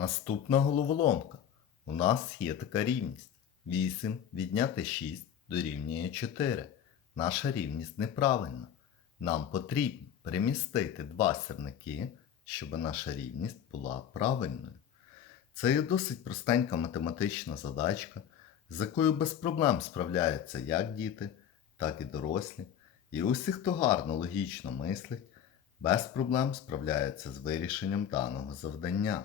Наступна головоломка. У нас є така рівність. 8 відняти 6 дорівнює 4. Наша рівність неправильна. Нам потрібно перемістити два сірники, щоб наша рівність була правильною. Це є досить простенька математична задачка, з якою без проблем справляються як діти, так і дорослі. І усі, хто гарно логічно мислить, без проблем справляються з вирішенням даного завдання.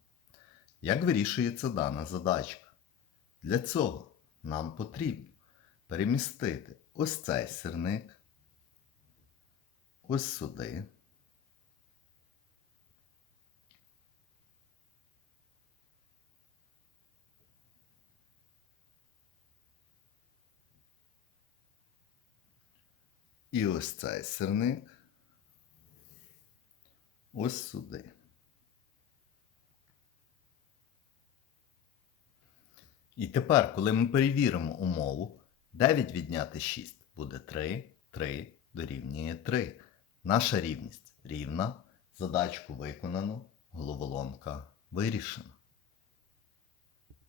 Як вирішується дана задачка? Для цього нам потрібно перемістити ось цей сірник, ось сюди. І ось цей сирник ось сюди. І тепер, коли ми перевіримо умову, 9 відняти 6 буде 3, 3 дорівнює 3. Наша рівність рівна. Задачку виконано, головоломка вирішена.